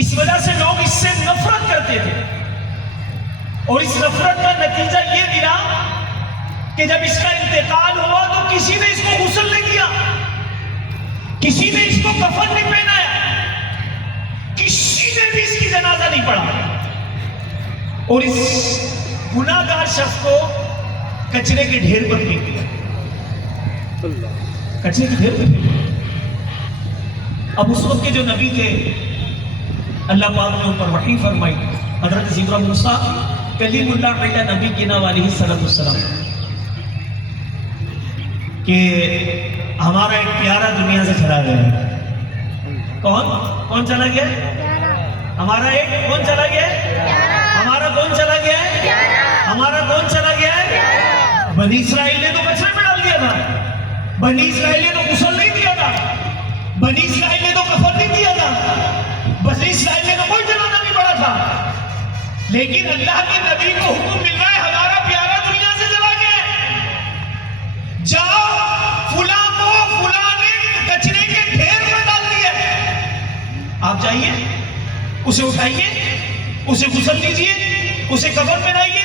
اس وجہ سے لوگ اس سے نفرت کرتے تھے، اور اس نفرت کا نتیجہ یہ ملا کہ جب اس کا انتقال ہوا تو کسی نے اس کو غسل نہیں کیا، کسی نے اس کو کفن نہیں پہنایا، کسی نے بھی اس کی جنازہ نہیں پڑھا، اور اس گناہگار شخص کو کچرے کے ڈھیر پر پھینک دیا، کچرے کے ڈھیر پر پھینک دیا۔ اب اس وقت کے جو نبی تھے، اللہ پاک نے ان پر وحی فرمائی، حضرت زبر موسیٰ کلیم اللہ علیہ نبی کی نا علیہ السلام، کہ ہمارا ایک پیارا دنیا سے چلا گیا ہے۔ کون چلا گیا؟ ہمارا ایک کون چلا گیا ہے؟ ہمارا کون چلا گیا ہے؟ ہمارا کون چلا گیا ہے؟ بنی اسرائیل نے تو کچرے میں ڈال دیا تھا، بنی اسرائیل نے تو غسل نہیں دیا تھا، بنی اسرائیل نے تو کفن نہیں دیا تھا، بنی اسرائیل نے تو کوئی جنازہ نہیں پڑھا تھا، لیکن اللہ کے نبی کو حکم مل رہا ہے ہمارا پیارا دنیا سے چلا گیا ہے، جاؤ فلاں کو فلاں نے کچرے کے ڈھیر میں ڈال دیا ہے، آپ جائیے اسے اٹھائیے، اسے غسل دیجیے، اسے کفن پہنائیے،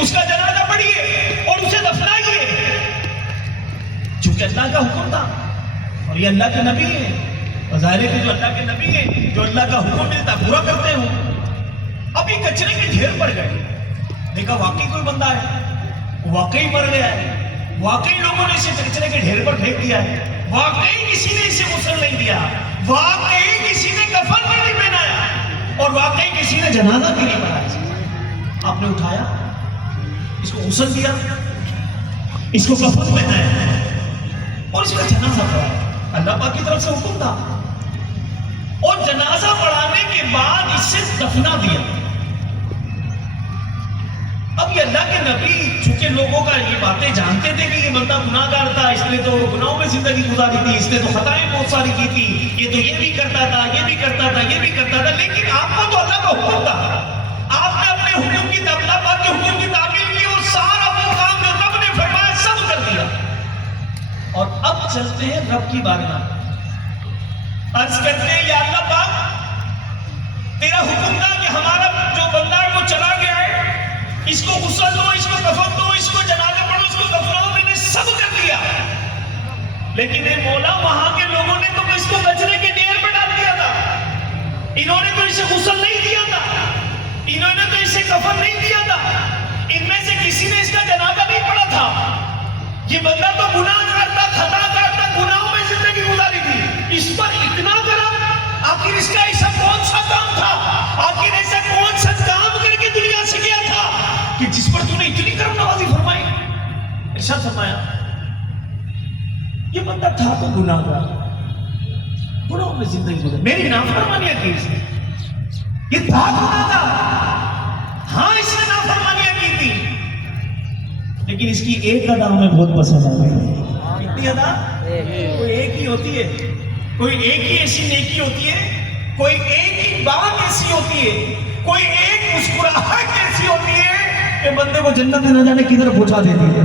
اس کا جنازہ پڑھیے اور اسے دفنائیے، چونکہ اللہ کا حکم تھا، اور یہ اللہ کے نبی ہیں، ظاہر ہے کہ جو اللہ کے نبی ہیں، جو اللہ کا حکم ملتا پورا کرتے ہوں۔ اب یہ کچرے کے ڈھیر پر گئے، دیکھا واقعی کوئی بندہ ہے، واقعی مر گیا ہے، واقعی لوگوں نے اسے کچرے کے ڈھیر پر پھینک دیا ہے، واقعی کسی نے اسے غسل نہیں دیا، واقعی کسی نے کفن بھی نہیں پہنایا، اور واقعی کسی نے جنازہ بھی نہیں پڑھایا۔ آپ نے اٹھایا، اس کو غسل دیا، اس کو کفن پہنایا، اور اس کا جنازہ پڑھایا، اللہ پاک کی طرف سے حکم تھا، اور جنازہ پڑھانے کے بعد اس سے دفنا دیا۔ اب یہ اللہ کے نبی چونکہ لوگوں کا یہ باتیں جانتے تھے کہ یہ بندہ گناہ گار تھا، اس نے تو گناہوں میں زندگی گزاری تھی، اس نے تو خطائیں بہت ساری کی تھی، یہ تو یہ بھی کرتا تھا، یہ بھی کرتا تھا، یہ بھی کرتا تھا، لیکن آپ کو تو اللہ کا حکم تھا، آپ نے اپنے حکم کی اللہ پاک کے حکم کی تعمیل کی، اور سارا وہ کام جو رب نے فرمایا سب کر دیا۔ اور اب چلتے ہیں رب کی بارگاہ، عرض کرتے ہیں یا اللہ پاک تیرا حکم تھا کہ ہمارا جو بندہ ہے وہ چلا گیا ہے، اس کو غسل دو، اس کو کفن دو، اس کو جنازہ پڑھو، اس کو دفناؤ، میں نے سب کر دیا، لیکن اے مولا وہاں کے لوگوں نے تو اس کو کچرے کے ڈھیر پہ ڈال دیا تھا، انہوں نے تو اسے غسل نہیں دیا تھا، انہوں نے تو اسے کفن نہیں دیا تھا، ان میں سے کسی نے اس کا جنازہ نہیں پڑھا تھا، یہ بندہ تو گناہ کرتا، خطا کرتا، گناہوں میں زندگی گزاری تھی، اس پر اتنا کرم، آخر اس کا ایسا کون سا کام تھا، آخر ایسا کون سا کام کر کے دنیا سے گیا تھا کہ جس پر تو نے اتنی کرم نوازی فرمائی؟ ارشاد فرمایا یہ بندہ تھا تو گناہ گار، گناہوں میں زندگی گزاری، میری نافرمانیاں کی اس نے، یہ تھا گناہ گار، ہاں اس نے نافرمانیاں کی تھی، لیکن اس کی ایک ادا ہمیں بہت پسند آ گئی۔ کتنی ادا؟ کوئی ایک ہی ہوتی ہے، کوئی ایک ہی ایسی نیکی ہوتی ہے، کوئی ایک ہی بات ایسی ہوتی ہے، کوئی ایک مسکراہٹ ایسی ہوتی ہے کہ بندے کو جنت میں نہ جانے کدھر پہنچا دیتی ہے،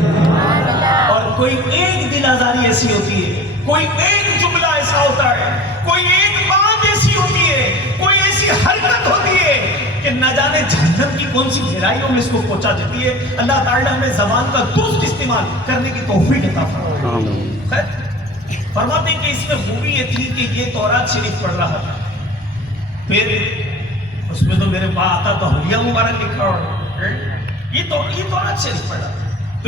اور کوئی ایک دل آزاری ایسی ہوتی ہے، کوئی ایک جملہ ایسا ہوتا ہے، کوئی ایک بات ایسی ہوتی ہے، کوئی ایسی حرکت ہوتی ہے کہ نہ جانے جہنم کی کون سی گہرائیوں میں اس کو پہنچا دیتی ہے۔ اللہ تعالیٰ ہمیں زبان کا درست استعمال کرنے کی توفیق عطا فرمائے۔ فرماتے ہیں کہ اس میں خوبی یہ تھی کہ یہ تورات شریف پڑھ رہا تھا، پھر اس میں تو میرے پاس آتا تو حلیہ مبارک لکھا، اور یہ تورات شریف پڑھ رہا تھا،